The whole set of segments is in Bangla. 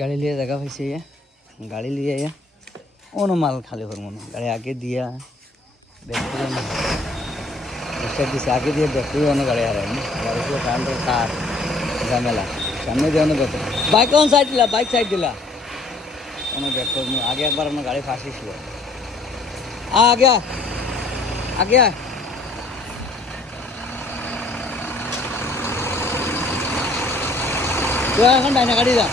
গাড়ি লিয়ে জায়গা পাইছে গাড়ি লিয়ে অন্য মাল খালি করবো না গাড়ি আগে দিয়া ব্যাগ দিচ্ছে আগে দিয়ে ব্যাগ করে অন্য গাড়ি হারায়নি গাড়ি দিয়ে কারেন্টের তার ঝামেলা সামনে দিয়ে অন্য দেখো বাইক অন সাইড দিলা বাইক সাইড দিলা অন্য ব্যাগ করবো আগে একবার অন্য গাড়ি ফাঁসিছিল আগে আগে তুই এখন ডাইনা গাড়ি যা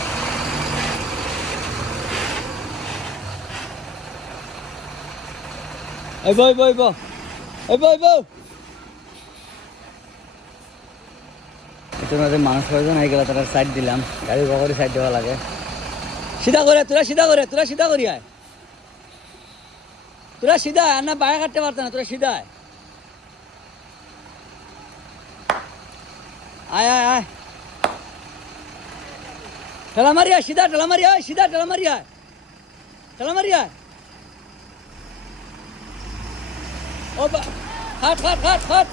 এই বই বই বই এই বই বই এটার মধ্যে মানুষ কয়েকজন হয়ে গেল তারা সাইড দিলাম গাড়ি বকরি সাইড দেওয়া লাগে সিধা করে তোরা সিধা করে তোরা সিধা করি আয় তোরা সিধা আর না বাইরে কাটতে পারত না তোরা সিধা আয় আয় আয় ঠেলা মারি আয় সিধা ঠেলা মারি আয় সিধা ঠেলা মারি আয় ঠেলা মারি আয় ও হাট হাট হাট হাট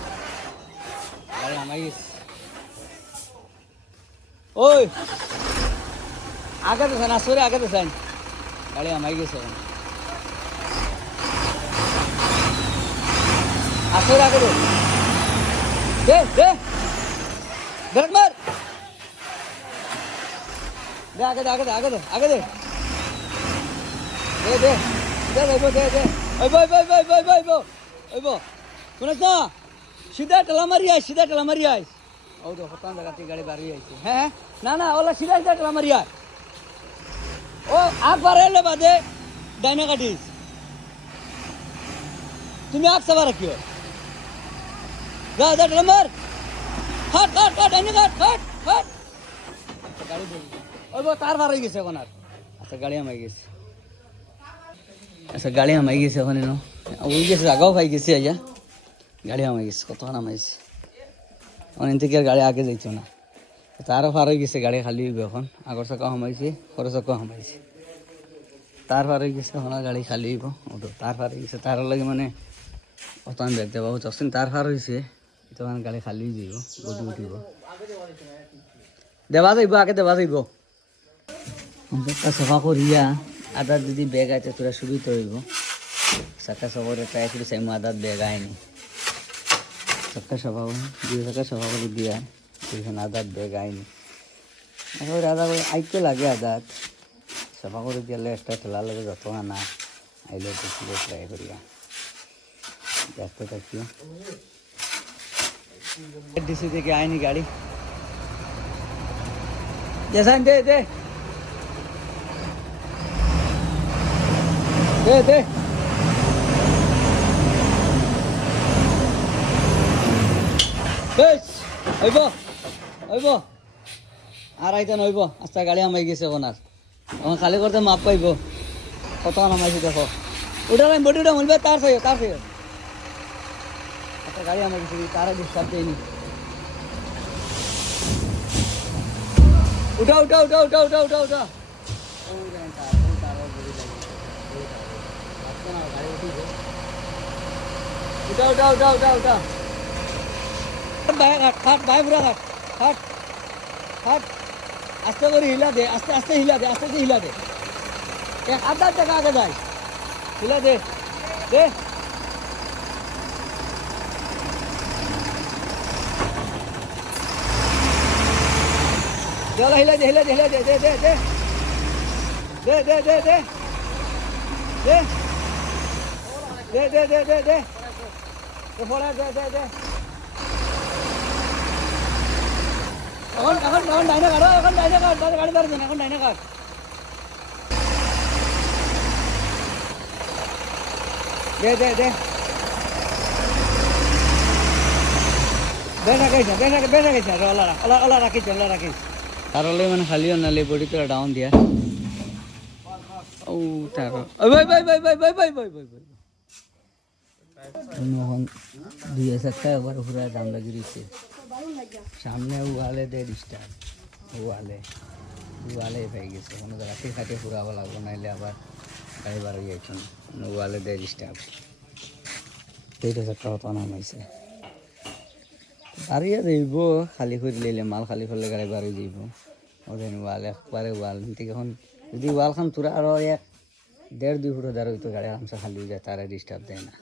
গাড়ি আমাই গেছে ওই আগে তো না সরে আগে তো গাড়ি আমাই গেছে এখন আসরে আগে দে দে ব্রেক মার দে আগে দে আগে দে আগে দে আগে দে দে দে দে দে দে ওই বই বই বই বই বই বই ওই বো শুনেছ না সিধা টেলা মারি আয় সিধা টেলা মারি আয় ও তো হতান জায়গাতে গাড়ি বাড়ি আইছে হ্যাঁ না না ওলা সিধা সিধা টেলা মারি আয় ও আগ বাড়ে এলে বাদে ডাইনা কাটিস তুমি আগ সাবা রাখিও যা যা টেলা মার হাট হাট হাট ডাইনা কাট হাট হাট গাড়ি ওই বো তার বার হয়ে গেছে এখন আর আচ্ছা গাড়ি আমাই গেছে আচ্ছা গাড়ি আমাই গেছে এখন এনো ওই গেছে আগাও পাই গেছি আইয়া গাড়ি আমাই গেছে কত নামাইছে অনেক থেকে আর গাড়ি আগে যাইতো না তারও পার হয়ে গেছে গাড়ি খালি হইব এখন আগর চাকাও হামাইছে পরের চাকাও হামাইছে তার পার হয়ে গেছে এখন আর গাড়ি খালি হইব ওটো তার পার হয়ে গেছে তার লাগে মানে অত আমি ব্যাগ দেবো যখন তার পার হয়েছে তখন গাড়ি খালি হয়ে যাইব গদি উঠিব দেওয়া যাইব আগে দেওয়া যাইব সফা করিয়া আদা যদি ব্যাগ আছে তোরা সুবিধা হইব চাকা সবরে ট্রাই করে চাইমু আদাত ব্যাগ আইনি চাকা সফা দুই চাকা সফা করে দিয়া ওইখানে আদাত ব্যাগ আইনি এখন আদা আইতে লাগে আদাত সফা করে দিয়ালে একটা ঠেলা লাগে যত না আইলে দেখলে ট্রাই করিয়া ব্যস্ত থাকিও ডিসি থেকে আইনি গাড়ি জেসাইন দে দে দে দে বেশ হইব হইব আর আইতেন হইব আচ্ছা গাড়ি আমাই গেছে এখন আর এখন খালি করতে মাপ পাইব কত নামাইছি দেখো উঠালাম বডি উঠা মলবে তার চাই আচ্ছা গাড়ি আমাই গেছে তারা ডিস্টার্ব দেয়নি উঠা উঠা উঠা উঠা উঠা উঠা উঠা উঠা উঠা উঠা উঠা উঠা ভাই পুরা হাট হাট আস্তে করে হিলা দে আস্তে আস্তে হিলা দে আস্তে আস্তে হিলা দে এক আধা টাকা আগে যায় হিলা দে দে হিলা দে হিলা দে হিলা দে দে দে দে দে দে দে দে দে দে দে দে দে পড়া দে দে দে এখন এখন এখন ডাইনা কাটো এখন ডাইনা কাট গাড়ি বাড়ি দেন এখন ডাইনা কাট দে দে দে বেসা গেছে ওলা রাখিস তারলে মানে খালিও নালে বডি তোরা ডাউন দিয়া ও তার ভাই ভাই ভাই ভাই ভাই ভাই ভাই ভাই ভাই এখন 2000 একবার পুরো দাম লাগি দিছে সামনে ওয়ালে দে ডিস্টার্ব ওয়ালে পাই গেছে কোনো রাতে খাটে পুরাবো লাগবো নাইলে আবার গাড়ি বার হয়ে যাইছেন ওয়ালে দে ডিস্টার্ব 2000 টাকা নামাইছে বাড়িয়ে যাইব খালি করে লইলে মাল খালি করলে গাড়ি বাড়ি যাইব ওদের ওয়াল একবারে ওয়াল থেকে এখন যদি ওয়াল খান তোরা আরও 1-1.5-2 ফুট দাঁড় হইতো গাড়ি আরামসে খালি হয়ে যায়, তারা ডিস্টার্ব দেয় না।